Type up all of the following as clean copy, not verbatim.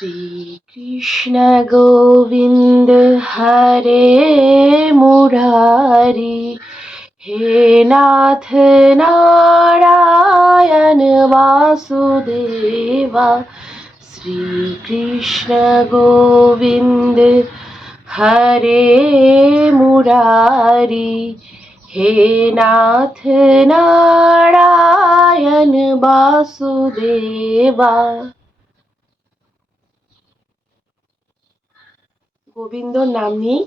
श्री कृष्ण गोविंद हरे मुरारी, हे नाथ नारायण वासुदेवा। श्री कृष्ण गोविंद हरे मुरारी, हे नाथ नारायण वासुदेवा। গোবিন্দর নাম নিয়েই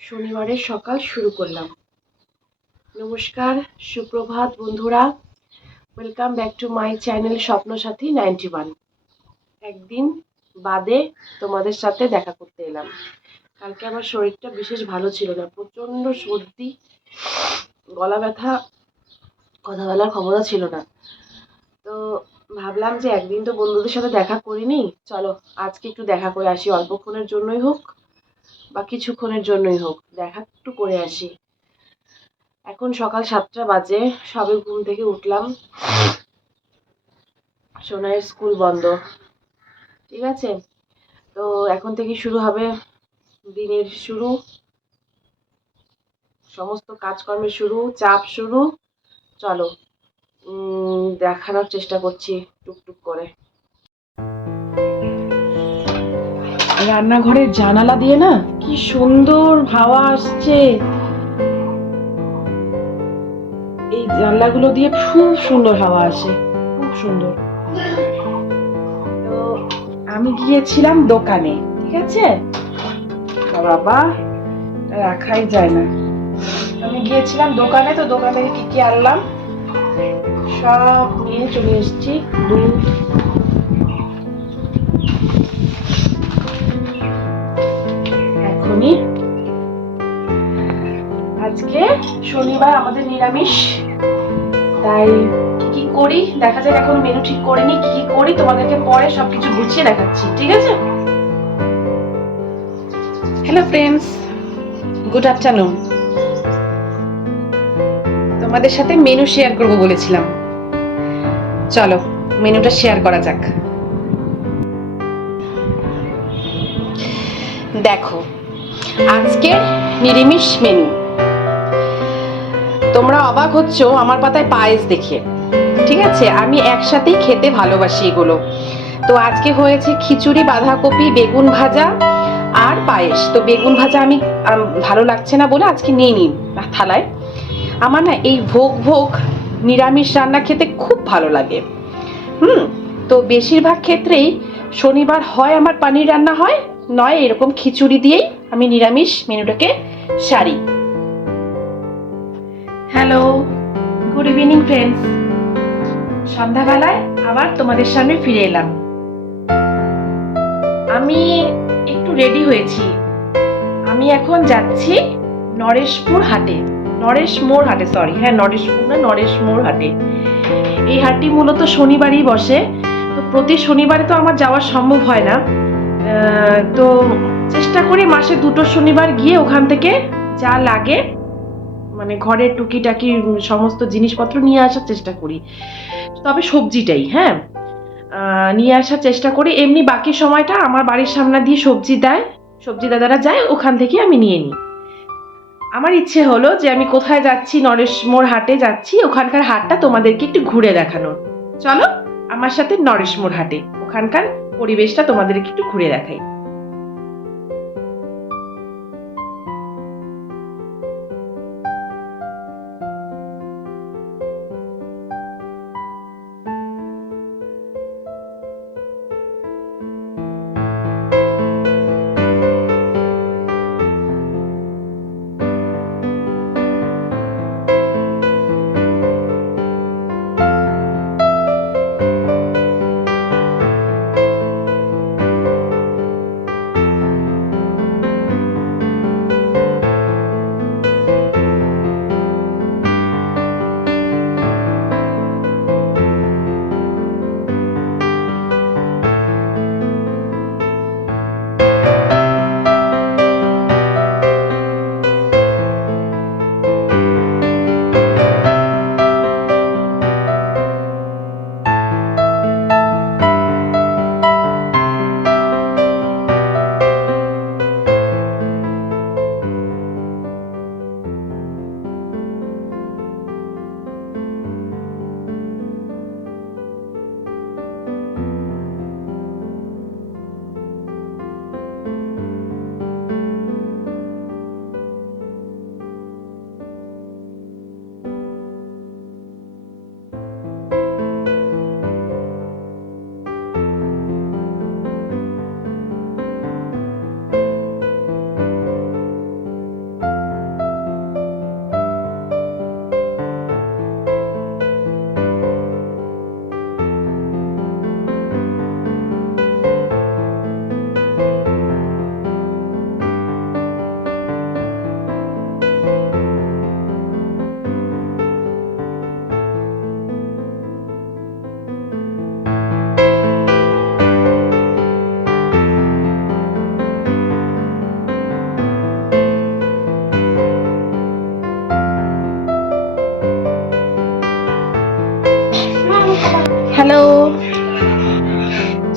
শনিবারের সকাল শুরু করলাম। নমস্কার, সুপ্রভাত বন্ধুরা, welcome back to my channel Swapnasathi 91। একদিন বাদে তোমাদের সাথে দেখা করতে এলাম। কালকে আমার শরীরটা বিশেষ ভালো ছিল না, প্রচণ্ড সর্দি, গলা ব্যথা, কথা বলার ক্ষমতা ছিল না। তো ভাবলাম যে একদিন তো বন্ধুদের সাথে দেখা করিনি, চলো আজকে একটু দেখা করে আসি, অল্পক্ষণের জন্যই হোক বা কিছুক্ষণের জন্যই হোক, দেখা একটু করে আসি। এখন সকাল 7টা বাজে, সবে ঘুম থেকে উঠলাম। সোনাইয়ের স্কুল বন্ধ, ঠিক আছে? তো এখন থেকে শুরু হবে দিনের শুরু, সমস্ত কাজকর্মের শুরু, চাপ শুরু। চলো দেখানোর চেষ্টা করছি টুকটুক করে। রান্নাঘরের জানালা দিয়ে না কি সুন্দর হাওয়া আসছে, এই জানলাগুলো দিয়ে খুব সুন্দর হাওয়া আসে, খুব সুন্দর। তো আমি গিয়েছিলাম দোকানে, ঠিক আছে? বাবা রাখাই যায় না। আমি গিয়েছিলাম দোকানে, তো দোকান থেকে কি কি আনলাম সব নিয়ে চলে এসেছি। দুধ, এখনই আজকে শনিবার, আমাদের নিরামিষ, তাই কি কি করি দেখা যাক। এখন মেনু ঠিক করিনি, কি কি করি তোমাদেরকে পরে সবকিছু গুছিয়ে দেখাচ্ছি, ঠিক আছে? Hello friends, good afternoon. তোমাদের সাথে মেনু শেয়ার করব বলেছিলাম, চলো মেনুটা শেয়ার করা যাক। দেখো আজকের নিরামিষ মেনু। তোমরা অবাক হচ্ছ আমার পাতায় পায়েস দেখে, ঠিক আছে? আমি একসাথেই খেতে ভালোবাসি এগুলো। তো আজকে হয়েছে খিচুড়ি, বাঁধাকপি, বেগুন ভাজা আর পায়েস। তো বেগুন ভাজা আমি ভালো লাগছে না বলে আজকে নিয়ে নিই থালায়। আমার না এই ভোগ ভোগ নিরামিষ রান্না খেতে খুব ভালো লাগে। তো বেশিরভাগ ক্ষেত্রেই শনিবার হয় আমার পানির রান্না হয়, নয় এরকম খিচুড়ি দিয়েই আমি নিরামিষ মেনুটাকে সারি। Hello, good evening friends. সন্ধ্যাবেলায় আবার তোমাদের সামনে ফিরে এলাম। আমি একটু রেডি হয়েছি। আমি এখন যাচ্ছি নরেশপুর হাটে, নরেশমোড় হাটে, সরি, হ্যাঁ নরেশপুর না, নরেশমোড় হাটে। এই হাটটি মূলত শনিবারই বসে। তো প্রতি শনিবারে তো আমার যাওয়া সম্ভব হয় না, তো চেষ্টা করি মাসে 2টো শনিবার গিয়ে ওখান থেকে যা লাগে, মানে ঘরের টুকিটাকি সমস্ত জিনিসপত্র নিয়ে আসার চেষ্টা করি। তবে সবজিটাই, হ্যাঁ, নিয়ে আসার চেষ্টা করি। এমনি বাকি সময়টা আমার বাড়ির সামনে দিয়ে সবজি দেয়, সবজি দাদারা যায়, ওখান থেকে আমি নিয়ে নিই। আমার ইচ্ছে হলো যে আমি কোথায় যাচ্ছি, নরেশমোড় হাটে যাচ্ছি, ওখানকার হাটটা তোমাদেরকে একটু ঘুরে দেখানোর। চলো আমার সাথে নরেশমোড় হাটে, ওখানকার পরিবেশটা তোমাদেরকে একটু ঘুরে দেখাই।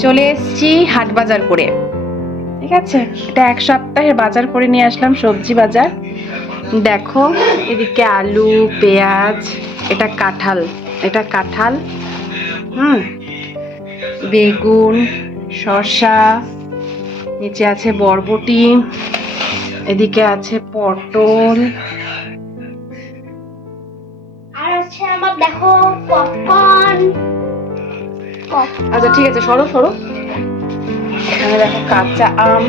চলে এসেছি হাট বাজার করে, ঠিক আছে। এটা এক সপ্তাহের বাজার করে নিয়ে আসলাম, সবজি বাজার। দেখো এদিকে আলু, পেঁয়াজ, এটা কাঁঠাল, বেগুন, শসা, নিচে আছে বরবটি, এদিকে আছে পটল, আর আছে আমার দেখো পপকর্ন। আচ্ছা ঠিক আছে, সরো। এখানে দেখো কাঁচা আম,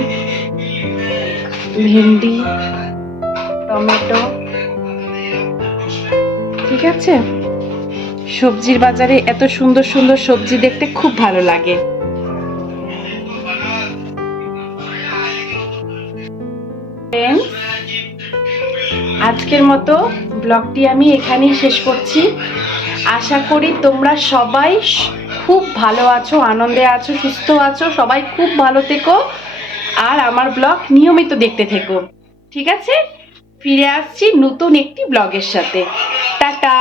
ভেন্ডি, টমেটো, ঠিক আছে। সবজির বাজারে এত সুন্দর সুন্দর সবজি দেখতে খুব ভালো লাগে। আজকের মতো ব্লগটি আমি এখানেই শেষ করছি। আশা করি তোমরা সবাই খুব ভালো আছো, আনন্দে আছো, সুস্থ আছো, সবাই খুব ভালো থেকো আর আমার ব্লগ নিয়মিত দেখতে থেকো, ঠিক আছে। ফিরে আসছি নতুন একটি ব্লগের সাথে। টাটা।